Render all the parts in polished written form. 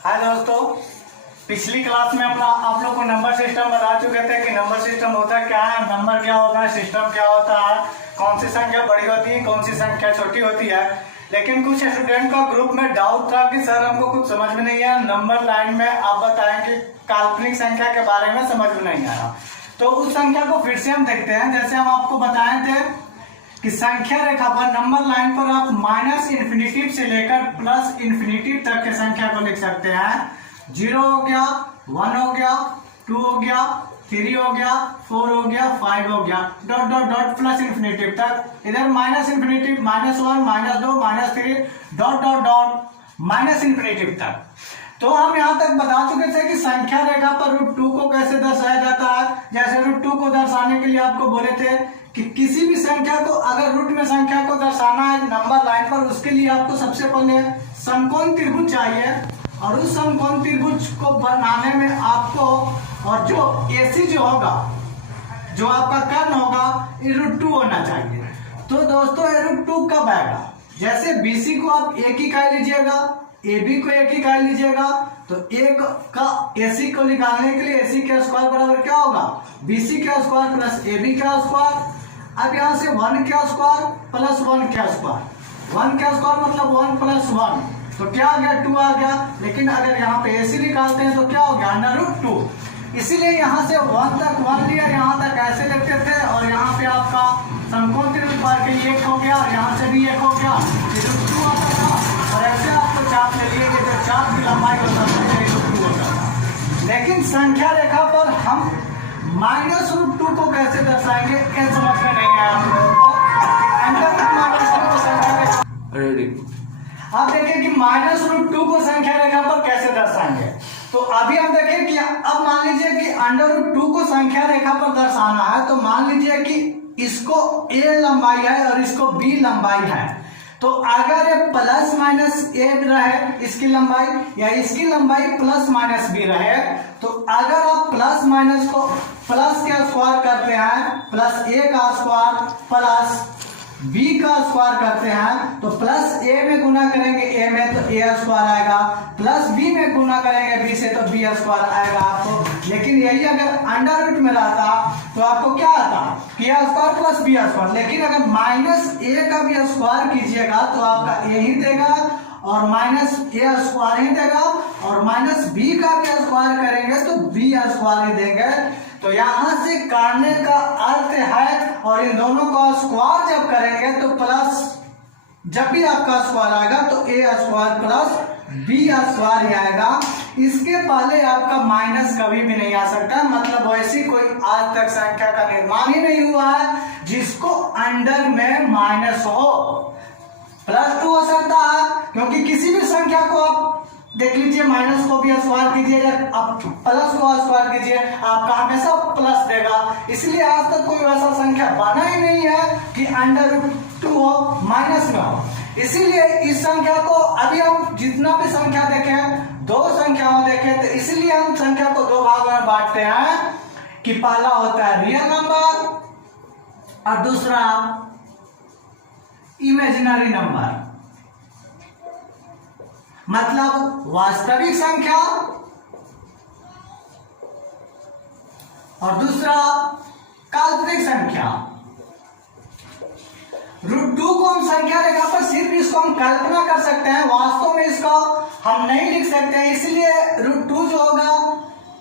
हाय दोस्तों, पिछली क्लास में अपना आप लोग को नंबर सिस्टम बता चुके थे कि नंबर सिस्टम होता क्या है, नंबर क्या होता है, सिस्टम क्या होता है, कौन सी संख्या बड़ी होती है, कौन सी संख्या छोटी होती है। लेकिन कुछ स्टूडेंट का ग्रुप में डाउट था कि सर हमको कुछ समझ में नहीं आया, नंबर लाइन में आप बताएं कि काल्पनिक संख्या के बारे में समझ में नहीं आया। तो उस संख्या को फिर से हम देखते हैं। जैसे हम आपको बताए थे कि संख्या रेखा पर नंबर लाइन पर आप माइनस इन्फिनिटिव से लेकर प्लस इन्फिनिटिव तक के संख्या को लिख सकते हैं। 0 हो गया, 1 हो गया, 2 हो गया, 3 हो गया, 4 हो गया, 5 हो गया, dot dot dot plus infinitive तक। इधर minus infinitive, -1, -2, -3 dot dot dot minus infinitive तक। तो हम यहाँ तक बता चुके थे कि संख्या रेखा पर √2 को कैसे दर्शाया जाता है। जैसे √2 को दर्शाने के लिए आपको बोले थे कि किसी भी संख्या को अगर रूट में संख्या को दर्शाना है नंबर लाइन पर, उसके लिए आपको सबसे पहले समकोण त्रिभुज चाहिए और उस समकोण त्रिभुज को बनाने में आपको और जो AC जो होगा, जो आपका कर्ण होगा, √2 होना चाहिए। तो दोस्तों √2 कब आएगा? जैसे BC को आप 1 इकाई लीजिएगा, AB को 1 इकाई लीजिएगा, तो 1 का AC को निकालने के लिए AC का स्क्वायर बराबर क्या होगा? BC का स्क्वायर प्लस AB का स्क्वायर। अब यहाँ से 1 का स्क्वायर प्लस 1 का स्क्वायर, 1 का स्क्वायर मतलब 1 प्लस 1, तो क्या आ गया? 2 आ गया। लेकिन अगर यहाँ पे AC निकालते हैं तो क्या हो गया? √2। इसीलिए यहाँ से 1 तक 1 लिया, यहाँ तक ऐसे लिखते थे और यहाँ पे आपका समकोण त्रिभुज बार के लिए 1 हो गया, यहाँ से भी 1 हो गया, √2 आता था। और ऐसे आपको चाप ले लिए तो चाप की लंबाई होता था, √2 होता था। लेकिन संख्या रेखा पर हम -√2 को कैसे दर्शाएंगे, ये समझ में नहीं आया हम लोगों को। आप देखिए कि -√2 को संख्या रेखा पर कैसे दर्शाएंगे। तो अभी हम देखें कि अब मान लीजिए कि √2 को संख्या रेखा पर दर्शाना है, तो मान लीजिए कि इसको A लंबाई है और इसको B लंबाई है। तो अगर ये प्लस माइनस A रहे इसकी लंबाई, या इसकी लंबाई प्लस माइनस B रहे, तो अगर आप प्लस माइनस को प्लस का स्क्वायर करते हैं, प्लस A का स्क्वायर प्लस B का स्क्वायर करते हैं, तो प्लस A में गुना करेंगे A में तो A स्क्वायर आएगा, प्लस B में गुना करेंगे B से तो B स्क्वायर आएगा आपको। लेकिन यही अगर अंडर रूट में रहता तो आपको क्या आता? A square plus B square. लेकिन अगर -A का भी स्क्वायर कीजिएगा तो आपका A ही देगा और -A स्क्वायर ही देगा, और -B का भी स्क्वायर करेंगे तो B स्क्वायर ही देंगे। तो यहाँ से करने का अर्थ है, और इन दोनों का स्क्वायर जब करेंगे तो प्लस, जब भी आपका स्क्वायर आएगा तो A square plus B square ही आएगा। इसके पहले आपका माइनस कभी भी नहीं आ सकता। मतलब वैसी कोई आज तक संख्या का निर्माण ही नहीं हुआ है जिसको अंडर में माइनस हो। +2 हो सकता है, क्योंकि किसी भी संख्या को आप देख लीजिए, माइनस को भी स्क्वायर कीजिए, आप प्लस को स्क्वायर कीजिए, आपका हमेशा प्लस देगा। इसलिए आज तक कोई वैसा संख्या बना ही नहीं है कि √2 हो, माइनस में हो। इसीलिए इस संख्या को अभी हम जितना भी संख्या देखें, 2 संख्याओं देखें, तो इसलिए हम संख्या को 2 भागों में बांटते हैं कि पहला होता है रियल नंबर और दूसरा इमेजिनरी नंबर, मतलब वास्तविक संख्या और दूसरा काल्पनिक संख्या। √2 को हम संख्या रेखा पर सिर्फ इसको हम कल्पना कर सकते हैं, वास्तव में इसको हम नहीं लिख सकते हैं। इसलिए √2 जो होगा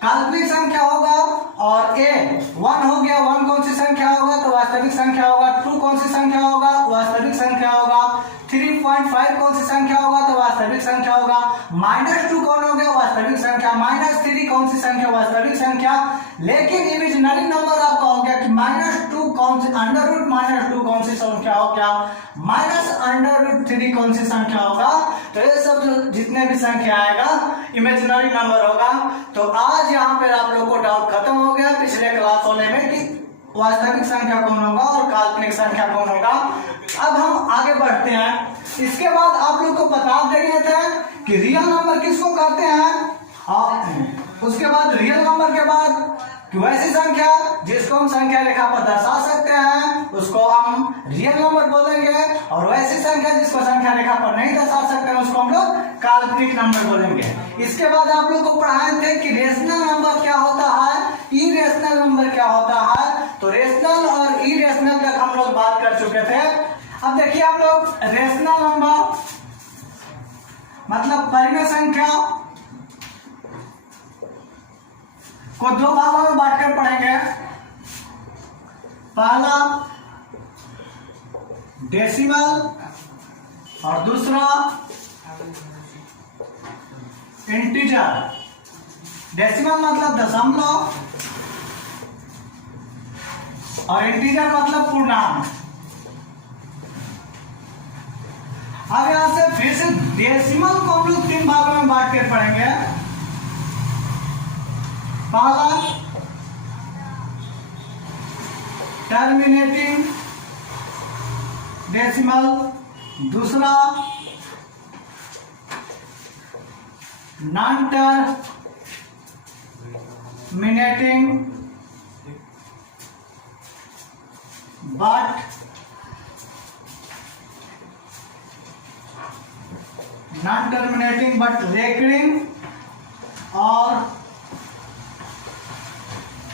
काल्पनिक संख्या होगा, और A 1 हो गया, 1 कौन सी संख्या होगा? तो वास्तविक संख्या होगा। 2 कौन सी संख्या होगा? वास्तविक संख्या होगा। 3.5 कौन सी संख्या होगा? तो वास्तविक संख्या होगा। -2 कौन हो गया? वास्तविक संख्या। -3 कौन सी संख्या? वास्तविक संख्या। लेकिन इमेजिनरी नंबर आपका हो गया कि -2 कौन सी, √-2 कौन सी संख्या हो गया, -√3 कौन सी संख्या होगा। तो ये सब जो जितने भी संख्या आएगा इमेजिनरी नंबर होगा। तो आज यहाँ पर आप लोग को डाउट खत्म हो गया पिछले क्लास होने में कि वास्तविक संख्या कौन होगा और काल्पनिक संख्या कौन होगा। अब हम आगे बढ़ते हैं। इसके बाद आप लोग को बता देंगे थे कि रियल नंबर किसको कहते हैं, और उसके बाद रियल नंबर के बाद कि वैसी संख्या जिसको हम संख्या रेखा पर दर्शा सकते हैं उसको हम रियल नंबर बोलेंगे, और वैसी संख्या जिसको संख्या रेखा पर नहीं दर्शा सकते हैं उसको हम लोग काल्पनिक नंबर बोलेंगे। इसके बाद आप लोग को पढ़ाए थे कि रेशनल नंबर क्या होता है, इरेशनल नंबर क्या होता है। तो रेशनल और इरेशनल तक हम लोग बात कर चुके थे। अब देखिए आप लोग, रेशनल नंबर मतलब परिमेय संख्या को दो भागों में बांटकर पढ़ेंगे। पहला डेसिमल और दूसरा इंटीजर। डेसिमल मतलब दशमलव और इंटीजर मतलब पूर्णांक। अब यहां से फिर से डेसिमल को हम लोग तीन भागों में बांट कर पढ़ेंगे। पहला टर्मिनेटिंग डेसिमल, दूसरा non terminating but non terminating but recurring और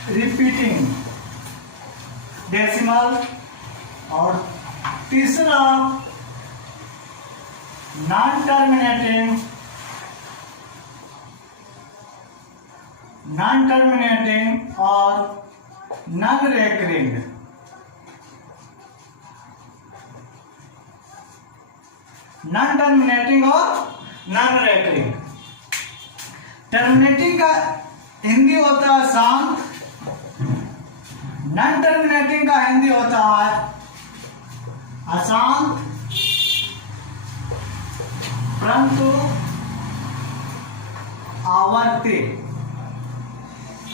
रिपीटिंग डेसिमल, और तीसरा नॉन टर्मिनेटिंग और नॉन रेकरिंग। नॉन टर्मिनेटिंग और नॉन रेकरिंग। टर्मिनेटिंग का हिंदी होता है शांत, नॉन टर्मिनेटिंग का हिंदी होता है अशांत परंतु आवर्ती।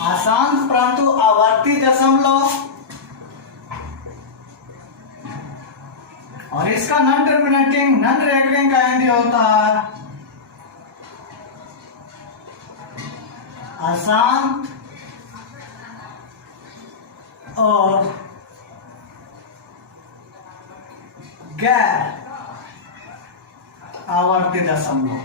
अशांत परंतु आवर्ती दशमलव, और इसका नॉन टर्मिनेटिंग नॉन रेकरिंग का हिंदी होता है अशांत और गैर आवर्ती दशमलव।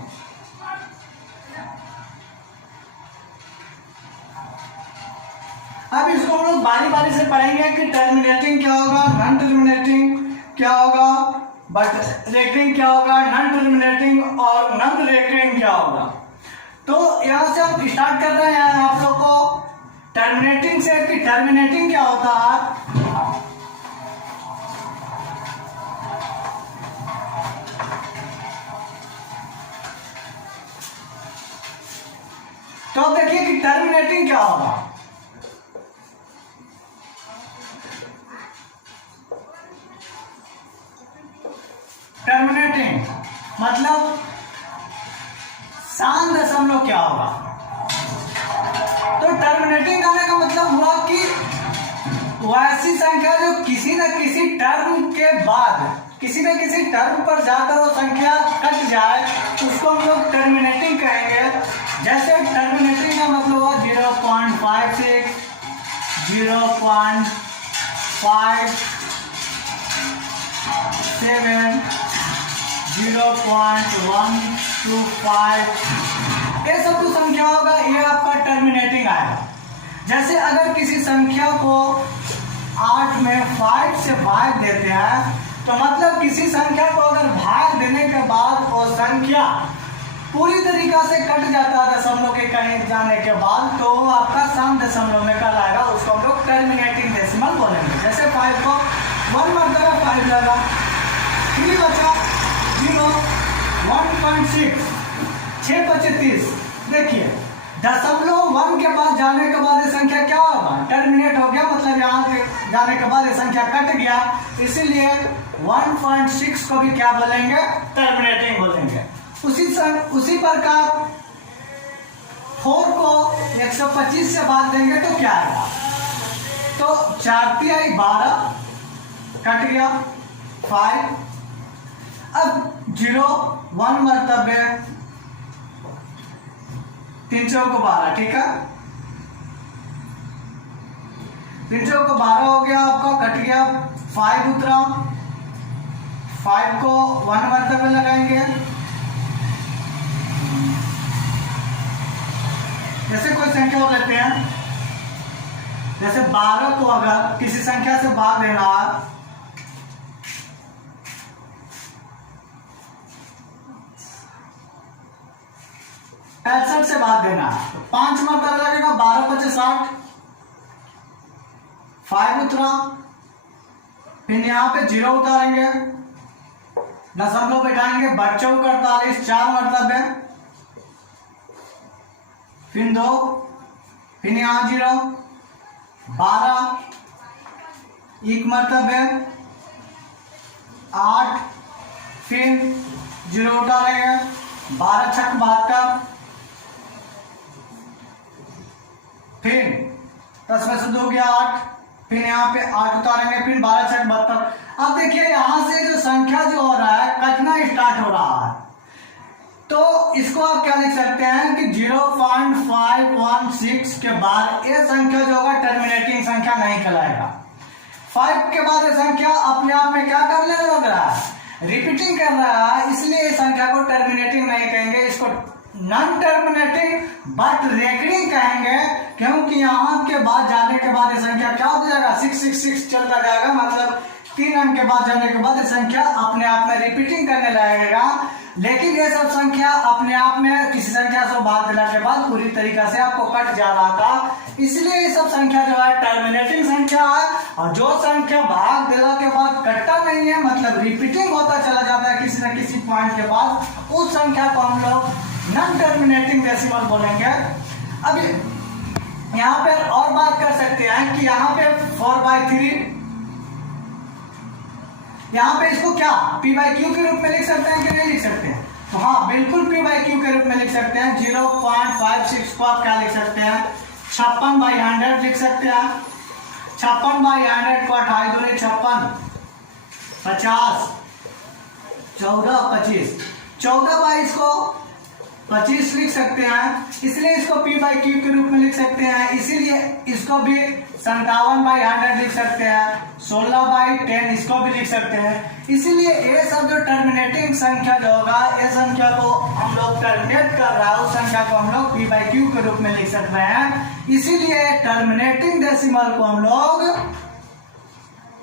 अब इसको हम लोग बारी बारी से पढ़ेंगे कि टर्मिनेटिंग क्या होगा, नॉन टर्मिनेटिंग क्या होगा, बट रेकरिंग क्या होगा, नॉन टर्मिनेटिंग और नॉन रेकरिंग क्या होगा। तो यहां से हम स्टार्ट कर रहे हैं आप लोग को टर्मिनेटिंग से कि टर्मिनेटिंग क्या होता है। तो अब देखिए कि टर्मिनेटिंग क्या होगा। टर्मिनेटिंग मतलब शांत दशमलव क्या होगा। तो टर्मिनेटिंग आने का मतलब हुआ कि वैसी संख्या जो किसी न किसी टर्म के बाद किसी न किसी टर्म पर जाकर वो संख्या कट जाए उसको हम लोग टर्मिनेटिंग कहेंगे। जैसे टर्मिनेटिंग का मतलब हुआ 0.56, 0.57, जीरो 0.125, ये सब जो संख्या होगा ये आपका टर्मिनेटिंग आएगा। जैसे अगर किसी संख्या को 8 में 5 से भाग देते हैं तो मतलब किसी संख्या को अगर भाग देने के बाद वो संख्या पूरी तरीका से कट जाता है दशमलव के कहीं जाने के बाद, तो वो आपका शांत दशमलव में कल आएगा, उसको हम लोग टर्मिनेटिंग डेसिमल बोलेंगे। जैसे 5 को 1 मरतबा 5 लगा, 3 बचा 0, 1.6, 6 बचे 30। देखिए दशमलव 1 के बाद जाने के बाद ये संख्या क्या होगा, टर्मिनेट हो गया, मतलब यहाँ के जाने के बाद ये संख्या कट गया, इसीलिए 1.6 को भी क्या बोलेंगे, टर्मिनेटिंग बोलेंगे। उसी प्रकार 4 को 125 से भाग देंगे तो क्या आएगा, तो 4 तिहाई 12 कट गया 5, अब 0 1 मरतबे 3 चौको 12, ठीक है। 3 चौको 12 हो गया आपका, कट गया 5 उतरा, 5 को 1 मरतबे लगाएंगे। जैसे कोई संख्या हो लेते हैं, जैसे 12 को अगर किसी संख्या से भाग देना है, 65 से भाग देना है तो 5 मरतबा लगेगा, 12 × 5 = 60, 5 उतरा, फिर यहाँ पे 0 उतारेंगे, दशमलव बैठाएंगे, बच्चों 48, 4 मरतबे, फिर 2, फिर यहाँ 0, 12, 1 मरतबे, 8, फिर 0 उतारेंगे, 12 × 6 = 72, फिर 10 में से 2 गया 8, फिर यहाँ पे 8 उतारेंगे, फिर 12 × 6 = 72। अब देखिए यहां से जो संख्या जो हो रहा है कटना स्टार्ट हो रहा है, तो इसको आप क्या लिख सकते हैं कि 0.516 के बाद ये संख्या जो होगा टर्मिनेटिंग संख्या नहीं कहलाएगा। 5 के बाद ये संख्या अपने आप में क्या करने लग रहा है, रिपीटिंग कर रहा है, इसलिए इस संख्या को टर्मिनेटिंग नहीं कहेंगे, इसको नॉन टर्मिनेटिंग बट रेकरिंग कहेंगे, क्योंकि यहाँ के बाद जाने के बाद ये संख्या क्या हो जाएगा, 666 चलता जाएगा, मतलब 3 अंक के बाद जाने के बाद ये संख्या अपने आप में रिपीटिंग करने लगेगा। लेकिन ये सब संख्या अपने आप में किसी संख्या से भाग देने के बाद पूरी तरीके से आपको कट जा रहा था, इसलिए ये सब संख्या जो है टर्मिनेटिंग संख्या है। और जो संख्या भाग देने के बाद कटता नहीं है, मतलब रिपीटिंग होता चला जाता है किसी न किसी पॉइंट के बाद, उस संख्या को हम लोग नॉन टर्मिनेटिंग डेसिमल बोलेंगे। अब यहाँ पे और बात कर सकते हैं कि यहाँ पे 4/3, यहाँ पे इसको क्या p/q के रूप में लिख सकते हैं कि नहीं लिख सकते हैं, तो हाँ बिल्कुल p/q के रूप में लिख सकते हैं। 0.56 को आप क्या लिख सकते हैं, 56/100 लिख सकते हैं। 56/100 को 28 दूनी 56, 50, 14, 25, 14/22 को 25 लिख सकते हैं, इसलिए इसको p/q के रूप में लिख सकते हैं। इसीलिए इसको भी 57/100 लिख सकते हैं, 16/10 इसको भी लिख सकते हैं। इसीलिए ये सब जो टर्मिनेटिंग संख्या जो होगा, ये संख्या को हम लोग टर्मिनेट कर रहा है, उस संख्या को हम लोग p/q के रूप में लिख सकते हैं। इसीलिए टर्मिनेटिंग डेसिमल को हम लोग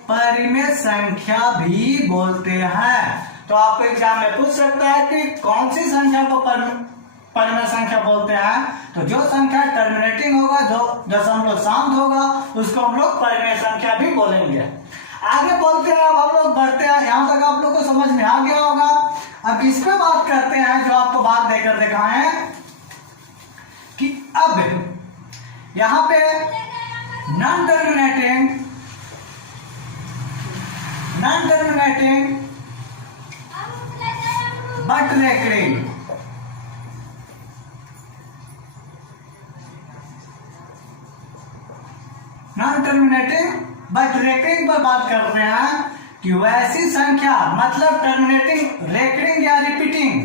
परिमेय संख्या भी बोलते हैं। तो आपको एग्जाम में पूछ सकता है कि कौन सी संख्या को परिमेय संख्या बोलते हैं, तो जो संख्या टर्मिनेटिंग होगा, जो दशमलव शांत होगा, उसको हम लोग परिमेय संख्या भी बोलेंगे। आगे बोलते हैं, अब हम लोग बढ़ते हैं, यहां तक आप लोग को समझ में आ गया होगा। अब इस पे बात करते हैं जो आपको बात देकर दिखाएं कि अब यहां पे non terminating but recurring, non terminating but recurring पर बात कर रहे हैं कि वैसी संख्या, मतलब टर्मिनेटिंग, रेकरिंग या रिपीटिंग,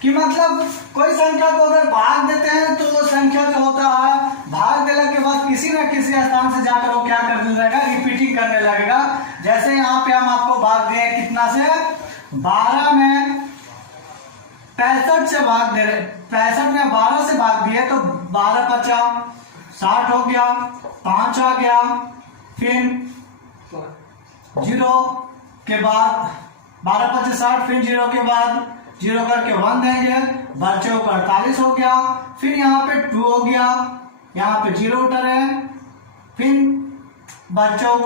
कि मतलब कोई संख्या को अगर भाग देते हैं तो वो संख्या जो होता है भाग देने के बाद किसी न किसी स्थान से जाकर वो क्या करने लगेगा, रिपीटिंग करने लगेगा। जैसे यहाँ पे हम आपको भाग दिए कितना से, 12 में 65 से भाग दे रहे, 65 में 12 से भाग दिए तो 12 × 5 = 60 हो गया, 5 आ गया, फिर 0 के बाद 12 × 5 = 60, फिर 0 के बाद 0 करके 1 देंगे, बच्चों को 48 हो गया, फिर यहाँ पे 2 हो गया, यहाँ पे 0 उतरे, फिर बच्चों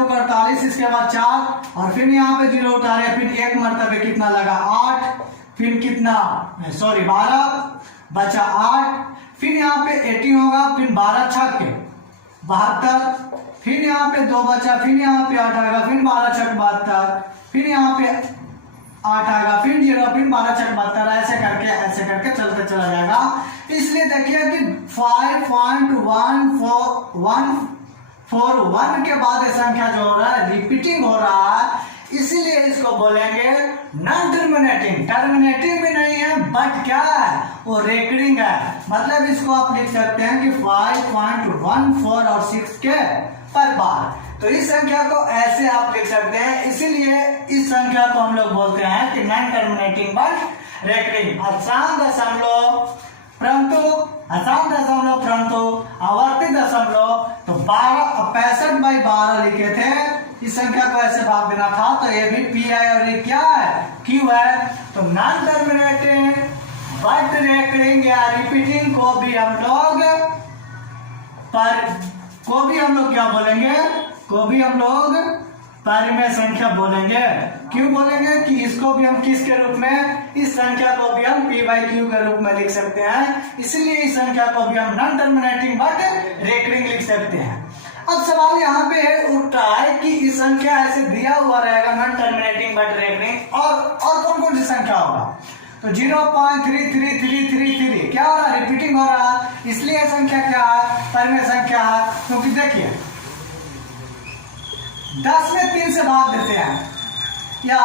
को 48, इसके बाद 4, और फिर यहाँ पे 0 उतारे, फिर एक मरतबे कितना लगा, 8, फिर कितना, सॉरी 12, बचा 8, फिर यहाँ पे 18 होगा, फिर 12 छक्के 72, फिर यहाँ पे 2 बचा, फिर यहाँ पे 8 आएगा, फिर 12 छक्के 72, फिर यहाँ पे 8 आएगा, फिर 0, फिर 12 छक्के 72, ऐसे करके चलते चला जाएगा। इसलिए देखिए कि 5.141 के बाद ये संख्या जो हो रहा है रिपीटिंग हो रहा है, इसीलिए इसको बोलेंगे नॉन टर्मिनेटिंग। टर्मिनेटिंग भी नहीं है हैं, बट क्या है वो रेकरिंग है। मतलब इसको आप लिख सकते हैं कि 5.14 और 6 के पर बार। तो इस संख्या को ऐसे आप लिख सकते हैं, इसीलिए इस संख्या को हम लोग बोलते हैं कि नॉन टर्मिनेटिंग बट रेकरिंग। आसान दशमलव परंतु आवर्ती दशमलव। तो 65/12 लिखे थे, इस संख्या को ऐसे भाग देना था, तो ये भी पी है और ये क्या है, क्यू है। तो नॉन टर्मिनेटिंग बट रेकरिंग या रिपीटिंग को भी हम लोग क्या बोलेंगे, को भी हम लोग परिमेय संख्या बोलेंगे। क्यों बोलेंगे कि इसको भी हम किसके रूप में, इस संख्या को भी हम p/q के रूप में लिख सकते हैं, इसलिए इस संख्या को भी हम नॉन टर्मिनेटिंग बट रेकरिंग लिख सकते हैं। अब सवाल यहाँ पे उठता है कि इस संख्या ऐसे दिया हुआ रहेगा नॉन टर्मिनेटिंग बट रेकरिंग, और कौन कौन सी संख्या होगा। तो 0.3333 क्या हो रहा है, रिपीटिंग हो रहा है, इसलिए संख्या क्या है, परिमेय संख्या है। क्योंकि देखिए 10 में 3 से भाग देते हैं या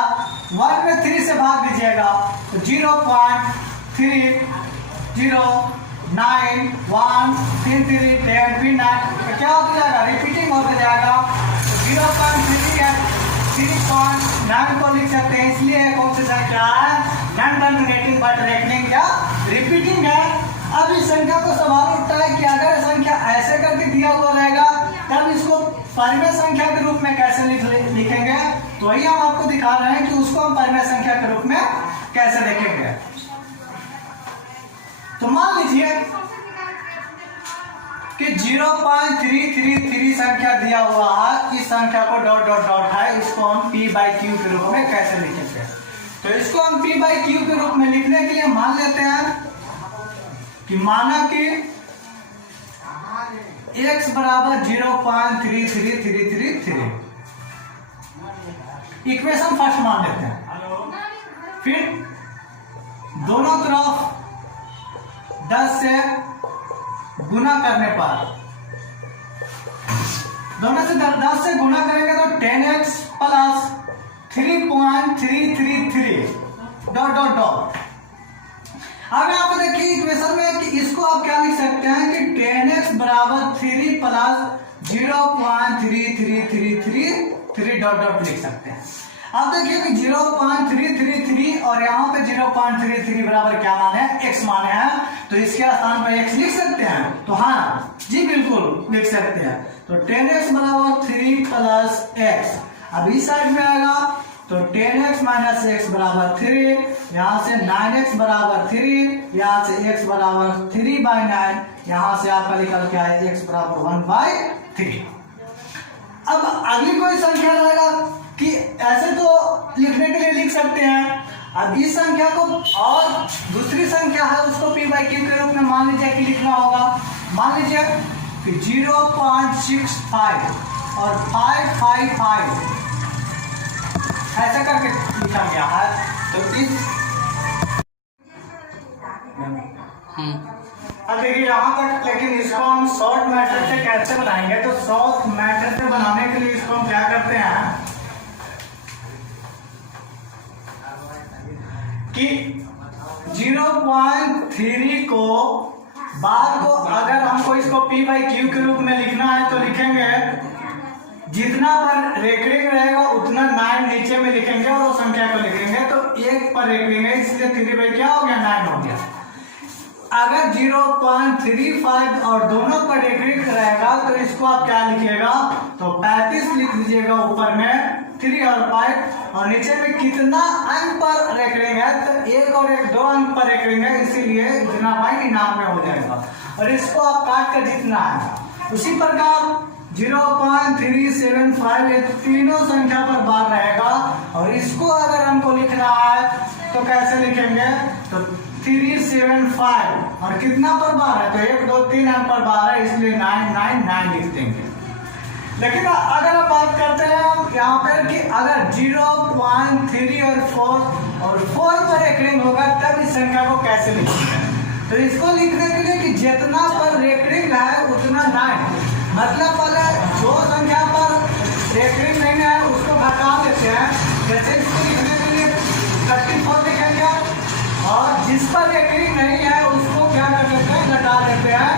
1 में 3 से भाग दीजिएगा, तो 0.309133 10 फिर 9, तो क्या होता जाएगा, रिपीटिंग होता जाएगा। तो 0.3 को लिख सकते हैं, इसलिए कौन सी संख्या है, नॉन टर्मिनेटिंग बट रेकरिंग या रिपीटिंग है। अब इस संख्या को सवाल उठता है कि अगर संख्या ऐसे करके दिया हुआ रहेगा तब इसको परिमेय संख्या के रूप में कैसे लिखेंगे। तो वही हम आपको दिखा रहे हैं कि उसको हम परिमेय संख्या के रूप में कैसे लिखेंगे। तो मान लीजिए कि 0.333 संख्या दिया हुआ है, इस संख्या को डॉट डॉट डॉट है, इसको हम p/q के रूप में कैसे लिखेंगे। तो इसको हम p/q के रूप में लिखने के लिए मान लेते हैं कि माना कि x बराबर 0.33333 इक्वेशन फर्स्ट मान लेते हैं। फिर दोनों तरफ 10 से गुना करने पर, दोनों से 10 से गुना करेंगे तो 10x plus 3.333 dot dot dot. अब यहाँ पे देखिए इक्वेशन में कि इसको आप क्या लिख सकते हैं कि 10x बराबर 3 प्लस 0.3333 डॉट डॉट लिख सकते हैं। अब देखिए कि 0.333 और यहाँ पे 0.33 बराबर क्या मान है, x मान है, तो इसके स्थान पर x लिख सकते हैं। तो हाँ जी बिल्कुल लिख सकते हैं। तो 10x बराबर 3 प्लस x, अब इस साइड में आएगा तो 10x माइनस x बराबर 3, यहाँ से 9x बराबर 3, यहाँ से x बराबर 3/9, यहाँ से आपका निकल के आए x बराबर 1/3। अब अगली कोई संख्या रहेगा कि ऐसे तो लिखने के लिए लिख सकते हैं। अब इस संख्या को और दूसरी संख्या है उसको p/q के रूप में मान लीजिए कि लिखना होगा। मान लीजिए कि 0.65 और 555 ऐसा करके लिखा गया है। तो इस अब देखिए यहाँ तक, लेकिन इसको हम शॉर्ट मेथड से कैसे बनाएंगे। तो शॉर्ट मेथड से बनाने के लिए इसको हम क्या करते हैं कि 0.3 को बाद को अगर हमको इसको p/q के रूप में लिखना है तो लिखेंगे, जितना पर रेकरिंग रहेगा उतना 9 नीचे में लिखेंगे और वो संख्या को लिखेंगे। तो 1 पर रेकरिंग है, इसलिए 3 क्या हो गया, 9 हो गया। अगर 0.35 और दोनों पर रेकरिंग रहेगा तो इसको आप क्या लिखिएगा, तो 35 लिख दीजिएगा ऊपर में 3 और 5, और नीचे में कितना अंक पर रेकरिंग है, तो 1 और 1 2 अंक पर रेकरिंग है, इसीलिए इतना भाई इनाम में हो जाएगा। और इसको आप काट कर जितना है उसी प्रकार 0.375 ये तीनों संख्या पर बार रहेगा। और इसको अगर हमको लिखना है तो कैसे लिखेंगे, तो 375 और कितना पर बार है, तो 1 2 3 अंक पर बार है, इसलिए 999 लिख देंगे। लेकिन अगर आप बात करते हैं यहाँ पर कि अगर 0.3 और 4 पर रेकरिंग होगा तब इस संख्या को कैसे लिखेंगे। तो इसको लिखने के लिए कि जितना पर रेकरिंग है उतना 9, मतलब पहले जो संख्या पर रेकरिंग नहीं है उसको घटा देते हैं। जैसे इसको लिखने के लिए 34 लिखेंगे और और जिस पर रेकरिंग नहीं है उसको क्या कर देते हैं, घटा देते हैं।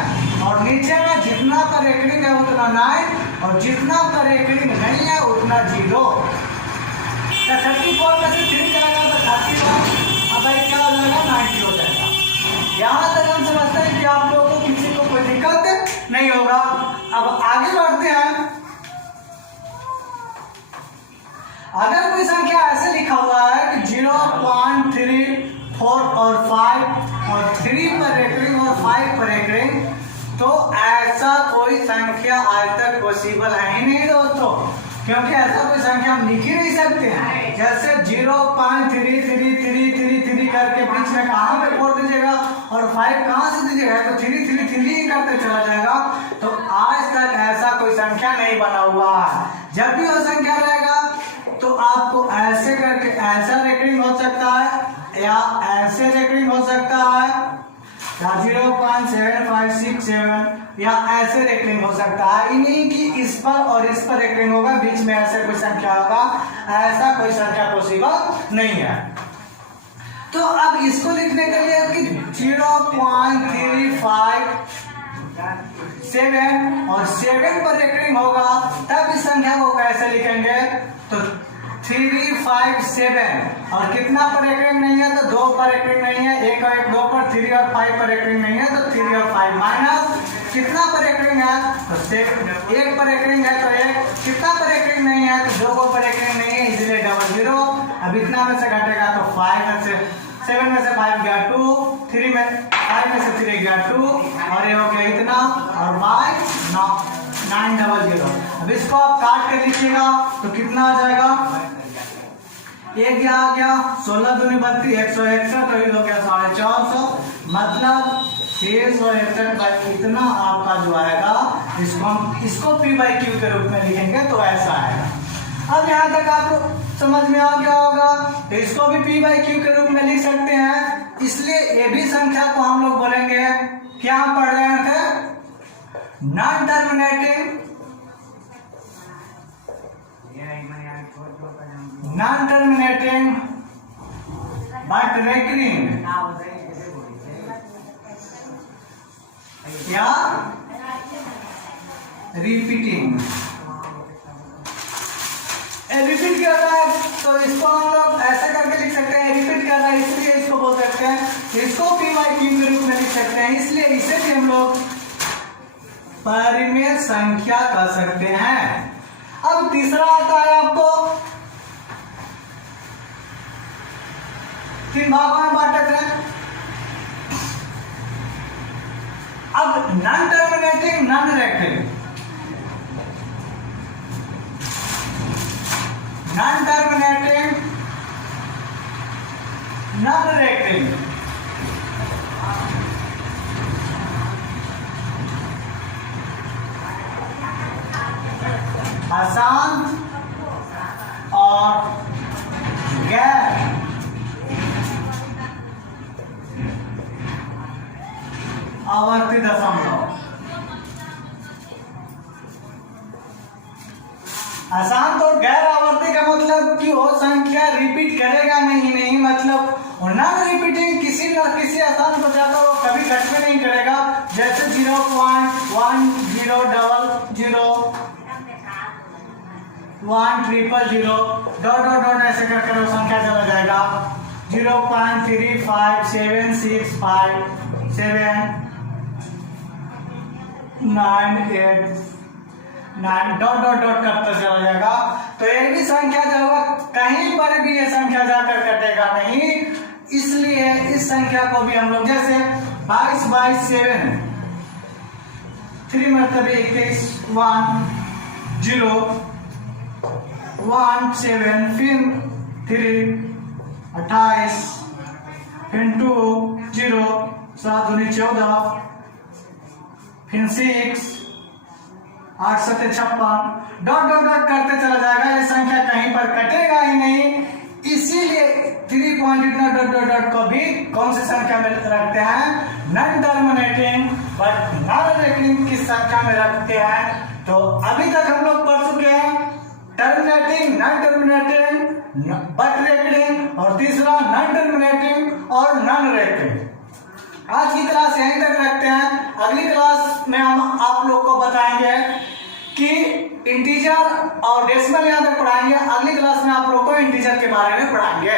और नीचे में जितना पर रेकरिंग है उतना 9 और जितना पर रेकरिंग नहीं है उतना 0। तो 34 में से 3 जाएगा तो 31, अब भाई क्या हो जाएगा, 90 हो जाएगा। यहाँ तक हम समझते हैं कि आप लोगों को किसी को कोई दिक्कत नहीं होगा। अब आगे बढ़ते हैं। अगर कोई संख्या ऐसे लिखा हुआ है कि 0.34 और 5 और 3 पर रेकरिंग और 5 पर रेकरिंग, तो ऐसा कोई संख्या आज तक पॉसिबल है ही नहीं दोस्तों, क्योंकि ऐसा कोई संख्या हम लिख ही नहीं सकते हैं। जैसे 0.333333 करके बीच में कहाँ पे 4 दीजिएगा और 5 कहाँ से दीजिएगा, तो 333 ही करते चला जाएगा। तो आज तक ऐसा कोई संख्या नहीं बना हुआ है। जब भी वो संख्या रहेगा तो आपको ऐसे करके ऐसा रेकरिंग हो सकता है या ऐसे रेकरिंग हो सकता है या 0.7567 या ऐसे रेकरिंग हो सकता है। इन्हीं की इस पर और इस पर रेकरिंग होगा, बीच में ऐसे कोई संख्या होगा। ऐसा कोई संख्या पॉसिबल नहीं है। तो अब इसको लिखने के लिए कि 0.357 और 7 पर रेकरिंग होगा, तब इस संख्या को कैसे लिखेंगे, तो 357 और कितना पर रेकरिंग नहीं है, तो 2 पर रेकरिंग नहीं है, 1 और 1 2 पर, 3 और 5 पर रेकरिंग नहीं है, तो 3 और 5 माइनस कितना पर रेकरिंग है, तो 1 पर रेकरिंग है तो 1, कितना पर रेकरिंग नहीं है, तो 2 पर रेकरिंग नहीं है, इसलिए 00। अब इतना में से घटेगा तो 5 में से 7 में से 5 गया 2, 3 में 5 में से 3 गया 2 और ये हो गया इतना और बाय 900। अब इसको आप काट के लिखिएगा तो कितना आ जाएगा, 1 आ गया 16 दूनी 32, 161 तो ये हो गया 450, मतलब 661 इतना आपका जो आएगा। इसको P/Q के रूप में लिखेंगे तो ऐसा आएगा। अब यहाँ तक आपको समझ में आ गया होगा। तो इसको भी P/Q के रूप में लिख सकते हैं, इसलिए ये भी संख्या को हम लोग बोलेंगे, क्या हम पढ़ रहे थे, नॉन टर्मिनेटिंग बट रेकरिंग या रिपीटिंग। रिपीट कर रहा है तो इसको हम लोग ऐसे करके लिख सकते हैं, रिपीट कर रहा है इसलिए इसको बोल सकते हैं, इसको P/Q के रूप में लिख सकते हैं, इसलिए इसे भी हम लोग परिमेय संख्या कह सकते हैं। अब तीसरा आता है आपको 3 भागों में बांटे थे। अब non terminating non recurring, non terminating non recurring, आसान और गैर आवर्ती दशमलव। आसान तो गैर आवर्ती का मतलब कि वो संख्या रिपीट करेगा नहीं, मतलब नॉन रिपीटिंग किसी न किसी आसान को ज्यादा वो कभी घट में नहीं करेगा। जैसे 0.1000 10000 डॉट ऐसे करके वो संख्या चला जाएगा। 0.3576798 डॉट करता चला जाएगा। तो ये भी संख्या जो होगा कहीं पर भी ये संख्या जाकर कटेगा नहीं, इसलिए इस संख्या को भी हम लोग जैसे 22/7 3 मतलब 21 1 0 1 7 फिर 3 28 फिर 2 0 7 दूनी 14 फिर 6 8 7 56 डॉट करते चला जाएगा। ये संख्या कहीं पर कटेगा ही नहीं, इसीलिए 3 पॉइंट इतना डॉट को भी कौन सी संख्या में रखते हैं, non terminating but non recurring की संख्या में रखते हैं। तो अभी तक हम लोग पढ़ चुके हैं terminating, non terminating, but recurring, और तीसरा नॉन टर्मिनेटिंग और नॉन रेकरिंग। आज की क्लास यहीं तक रखते हैं। अगली क्लास में हम आप लोग को बताएंगे कि इंटीजर और डेसिमल यहाँ तक पढ़ाएंगे। अगली क्लास में आप लोग को इंटीजर के बारे में पढ़ाएंगे।